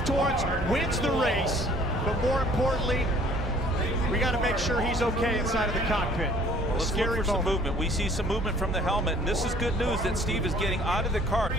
Steve Torrence wins the race, but more importantly, we got to make sure he's okay inside of the cockpit. Let's look for some movement. We see some movement from the helmet, and this is good news that Steve is getting out of the car.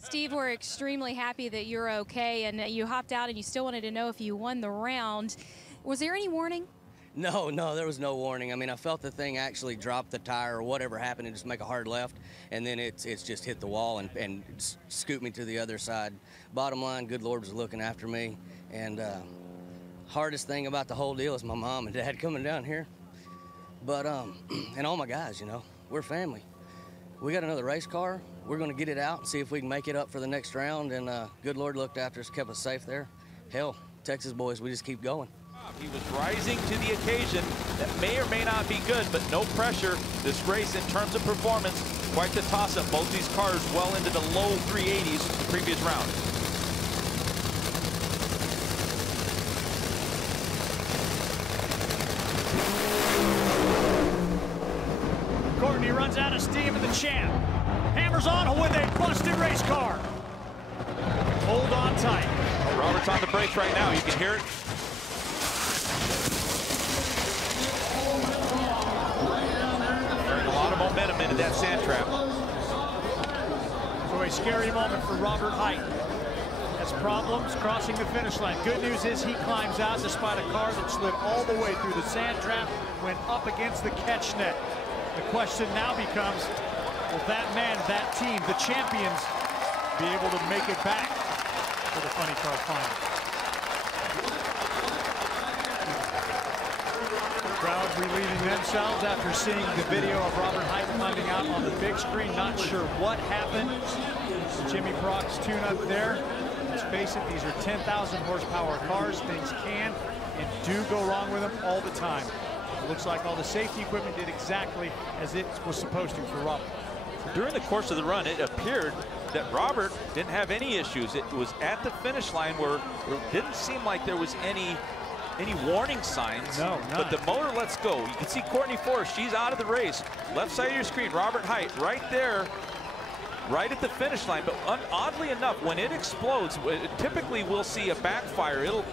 Steve, we're extremely happy that you're okay, and you hopped out and you still wanted to know if you won the round. Was there any warning? No, there was no warning. I mean, I felt the thing actually drop the tire or whatever happened and just make a hard left, and then it's just hit the wall and scoot me to the other side. Bottom line, good Lord was looking after me, and hardest thing about the whole deal is my mom and dad coming down here. But, and all my guys, you know, we're family. We got another race car. We're going to get it out and see if we can make it up for the next round. And good Lord looked after us, kept us safe there. Hell, Texas boys, we just keep going. He was rising to the occasion. That may or may not be good, but no pressure. This race, in terms of performance, quite the toss-up. Both these cars well into the low 380s the previous round. Courtney runs out of steam in the champ. Hammers on with a busted race car. Hold on tight. Robert's on the brakes right now. You can hear it. Carrying a lot of momentum into that sand trap. So a scary moment for Robert Height. Has problems crossing the finish line. Good news is he climbs out despite a car that slid all the way through the sand trap, went up against the catch net. The question now becomes, will that man, that team, the champions, be able to make it back for the funny car final? The crowd relieving themselves after seeing the video of Robert Height climbing out on the big screen. Not sure what happened. Jimmy Brock's tune-up there. Let's face it, these are 10,000 horsepower cars. Things can and do go wrong with them all the time. It looks like all the safety equipment did exactly as it was supposed to for Robert. During the course of the run, it appeared that Robert didn't have any issues. It was at the finish line where it didn't seem like there was any warning signs. No, none. But the motor lets go. You can see Courtney Forrest, she's out of the race. Left side of your screen, Robert Height right there, right at the finish line. But oddly enough, when it explodes, typically we'll see a backfire. It'll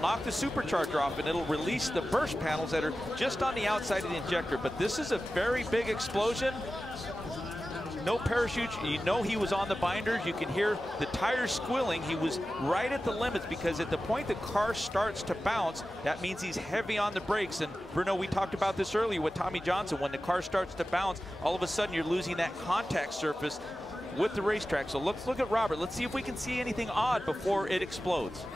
knock the supercharger off, and it'll release the burst panels that are just on the outside of the injector. But this is a very big explosion. No parachute. You know he was on the binders. You can hear the tires squealing. He was right at the limits, because at the point the car starts to bounce, that means he's heavy on the brakes. And Bruno, we talked about this earlier with Tommy Johnson. When the car starts to bounce, all of a sudden you're losing that contact surface with the racetrack. So let's look at Robert. Let's see if we can see anything odd before it explodes.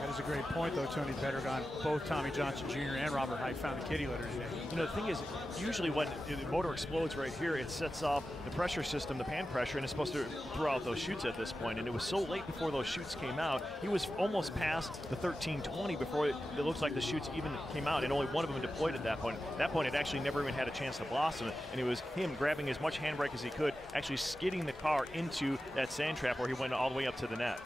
That is a great point, though, Tony Pedregon. Both Tommy Johnson Jr. and Robert Height found the kitty litter today. You know, the thing is, usually when the motor explodes right here, it sets off the pressure system, the pan pressure, and it's supposed to throw out those chutes at this point. And it was so late before those chutes came out. He was almost past the 1320 before it looks like the chutes even came out, and only one of them deployed at that point. At that point, it actually never even had a chance to blossom, and it was him grabbing as much handbrake as he could, actually skidding the car into that sand trap where he went all the way up to the net.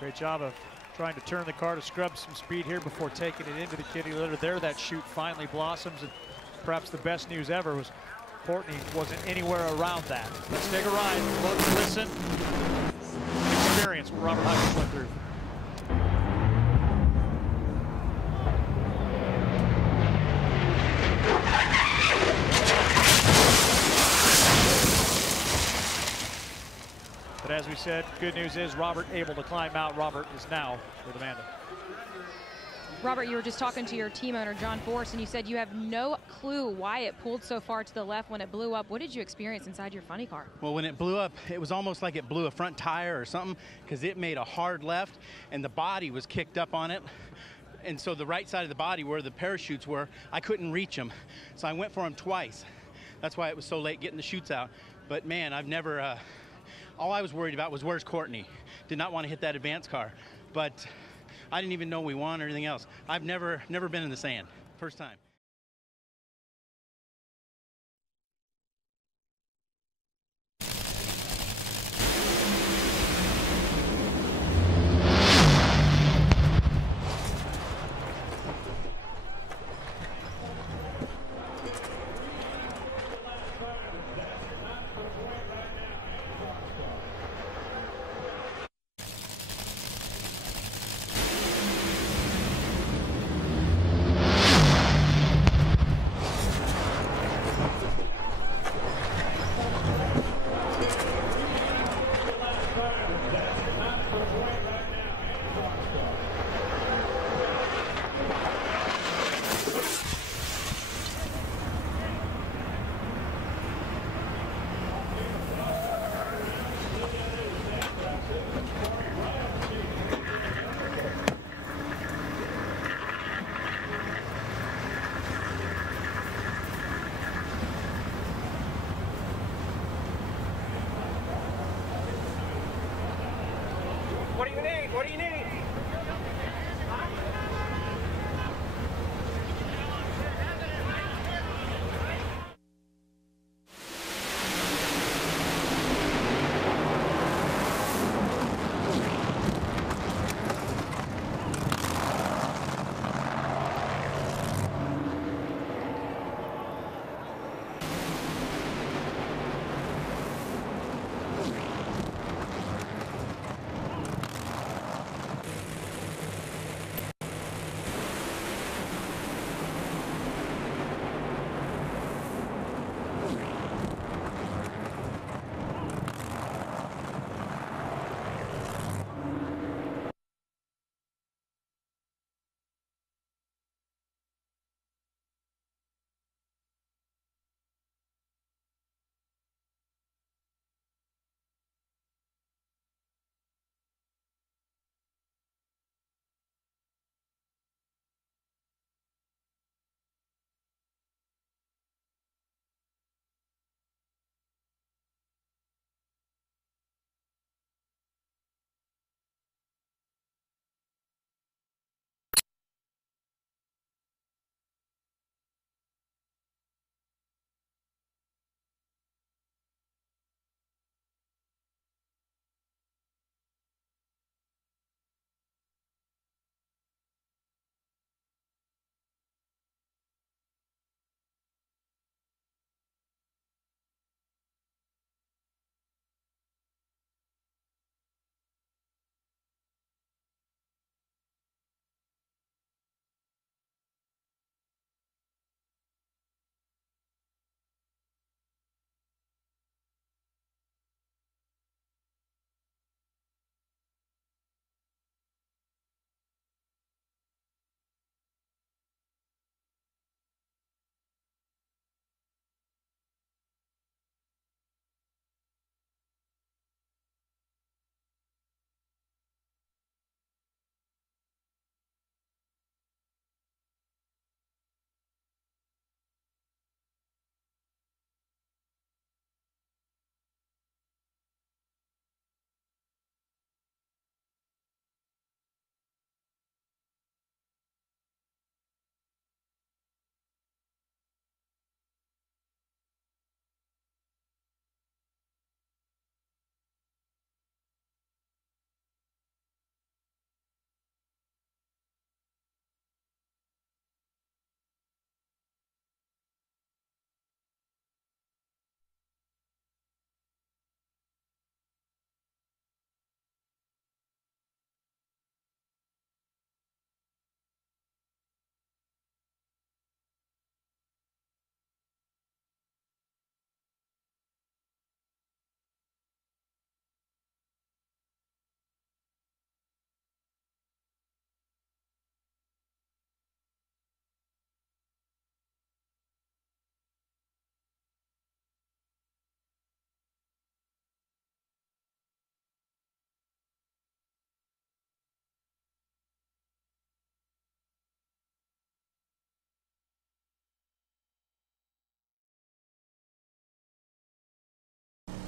Great job of trying to turn the car to scrub some speed here before taking it into the kitty litter. There, that chute finally blossoms, and perhaps the best news ever was Courtney wasn't anywhere around that. Let's take a ride, look, listen, experience what Robert Height went through. But as we said, good news is Robert able to climb out. Robert is now with Amanda. Robert, you were just talking to your team owner, John Force, and you said you have no clue why it pulled so far to the left when it blew up. What did you experience inside your funny car? Well, when it blew up, it was almost like it blew a front tire or something, because it made a hard left, and the body was kicked up on it. And so the right side of the body where the parachutes were, I couldn't reach them. So I went for them twice. That's why it was so late getting the chutes out. But man, I've never, all I was worried about was where's Courtney? Did not want to hit that advance car. But I didn't even know we won or anything else. I've never been in the sand. First time. What do you need? What do you need?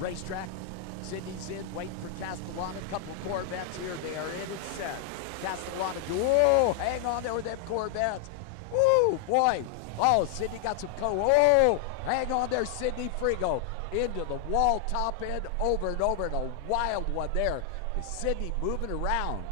racetrack. Sydney's in, waiting for Castellano. A couple of Corvettes here. They are in and set. Castellano, whoa, hang on there with them Corvettes. Woo, boy. Oh, Sydney got some oh, hang on there, Sydney Frigo. Into the wall, top end, over and over, and a wild one there. Is Sydney moving around.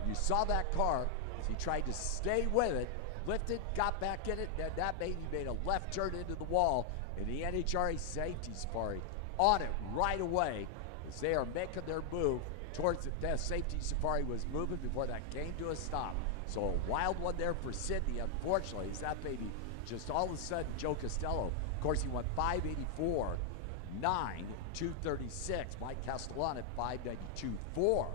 And you saw that car as he tried to stay with it, lifted, got back in it, and that baby made a left turn into the wall. And the NHRA safety safari on it right away as they are making their move towards it. That safety safari was moving before that came to a stop. So a wild one there for Sydney, unfortunately, is that baby just all of a sudden, Joe Costello, of course, he went 584, 9, 236. Mike Castellano at 592.4.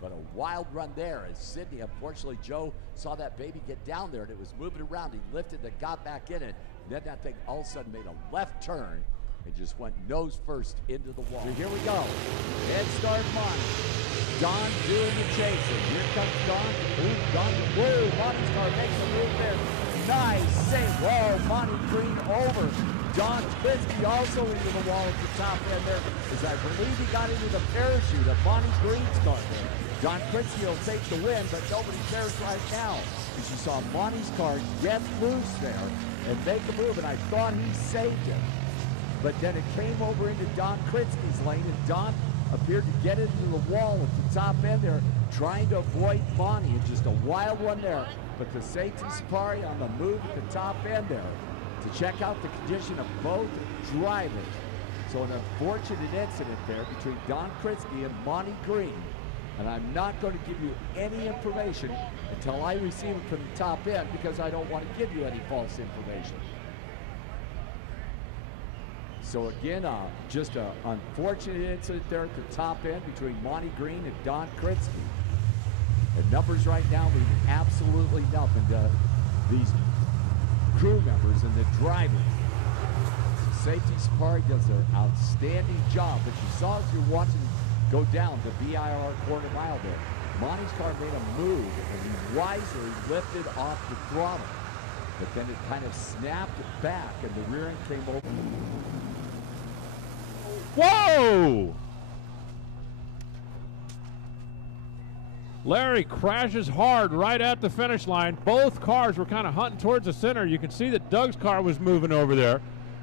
But a wild run there as Sydney, unfortunately, Joe saw that baby get down there and it was moving around. He lifted and got back in it. And then that thing all of a sudden made a left turn and just went nose first into the wall. So here we go. Head start Monty. Don doing the chasing. Here comes Don. Ooh, Don. Whoa, Monty's car makes a move there. Nice save. Whoa, Monty Green over. Don Krinsky also into the wall at the top end there, as I believe he got into the parachute of Monty Green's car there. Don Krinsky will take the win, but nobody cares right now, because you saw Monty's car get loose there and make a move, and I thought he saved it. But then it came over into Don Krinsky's lane, and Don appeared to get into the wall at the top end there, trying to avoid Monty. It's just a wild one there. But the safety safari on the move at the top end there to check out the condition of both drivers. So an unfortunate incident there between Don Krinsky and Monty Green. And I'm not going to give you any information until I receive it from the top end, because I don't want to give you any false information. So again, just an unfortunate incident there at the top end between Monty Green and Don Krinsky. The numbers right now mean absolutely nothing to these crew members and the drivers. Safety safari does an outstanding job, but you saw as you're watching go down the BIR quarter mile there. Monty's car made a move and he wisely lifted off the throttle, but then it kind of snapped it back and the rear end came over. Whoa! Larry crashes hard right at the finish line. Both cars were kind of hunting towards the center. You can see that Doug's car was moving over there,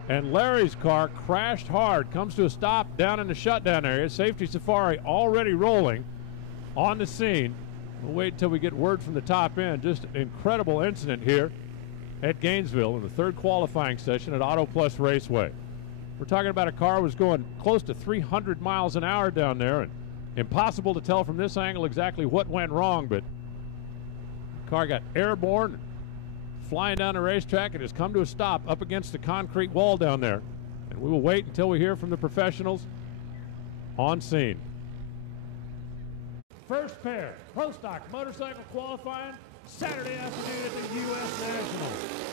and Larry's car crashed hard, comes to a stop down in the shutdown area. Safety safari already rolling on the scene. We'll wait until we get word from the top end. Just an incredible incident here at Gainesville in the third qualifying session at Auto Plus Raceway. We're talking about a car was going close to 300 miles an hour down there, and impossible to tell from this angle exactly what went wrong, but the car got airborne, flying down the racetrack, and has come to a stop up against the concrete wall down there. And we will wait until we hear from the professionals on scene. First pair, Pro Stock motorcycle qualifying Saturday afternoon at the U.S. Nationals.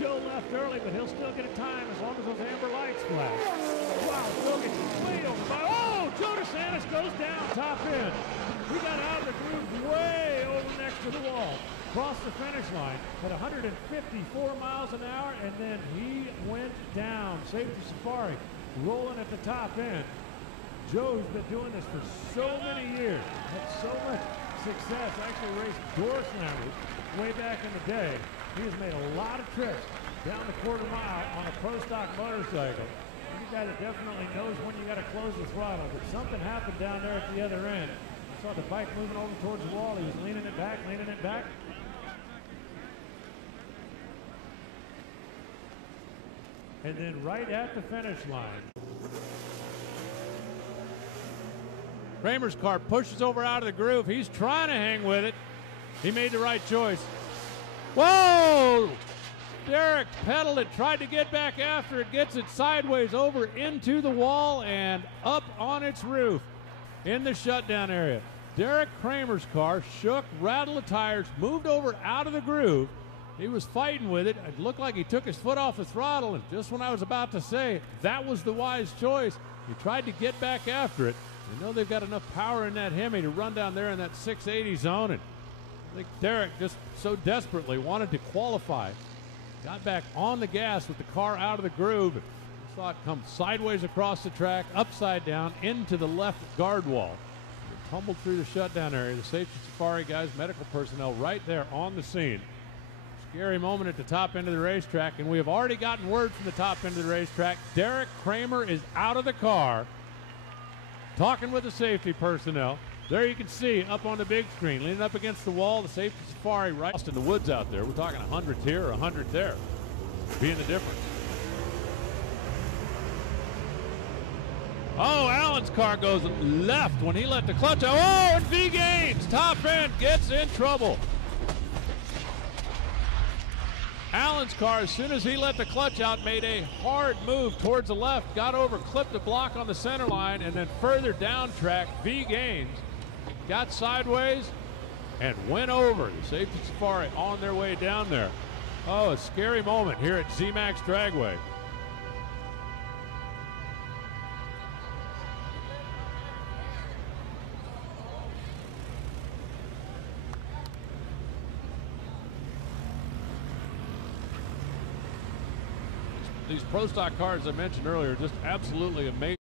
Joe left early, but he'll still get a time as long as those amber lights flash. Wow, Joe gets way over by. Oh, Joe DeSantis goes down top end. He got out of the groove way over next to the wall. Crossed the finish line at 154 miles an hour, and then he went down. Safety safari rolling at the top end. Joe's been doing this for so many years. Had so much success. Actually raced door slammers way back in the day. He has made a lot of trips down the quarter mile on a Pro Stock motorcycle. He's a guy that definitely knows when you got to close the throttle, but something happened down there at the other end. I saw the bike moving over towards the wall. He was leaning it back, and then right at the finish line, Kramer's car pushes over out of the groove. He's trying to hang with it. He made the right choice. Whoa! Derek pedaled it, tried to get back after it, gets it sideways over into the wall and up on its roof in the shutdown area. Derek Kramer's car shook, rattled the tires, moved over out of the groove. He was fighting with it. It looked like he took his foot off the throttle, and just when I was about to say that was the wise choice, he tried to get back after it. You know they've got enough power in that Hemi to run down there in that 680 zone, and I think Derek just so desperately wanted to qualify. Got back on the gas with the car out of the groove. Saw it come sideways across the track, upside down, into the left guard wall. It tumbled through the shutdown area. The safety safari guys, medical personnel right there on the scene. Scary moment at the top end of the racetrack, and we have already gotten word from the top end of the racetrack. Derek Kramer is out of the car, talking with the safety personnel. There you can see up on the big screen, leaning up against the wall, the safety safari right in the woods out there. We're talking 100 here, 100 there, being the difference. Oh, Allen's car goes left when he let the clutch out. Oh, and V Gaines, top end, gets in trouble. Allen's car, as soon as he let the clutch out, made a hard move towards the left, got over, clipped a block on the center line, and then further down track, V Gaines got sideways and went over. The safety safari on their way down there. Oh, a scary moment here at Z-Max Dragway. These Pro Stock cars I mentioned earlier, just absolutely amazing.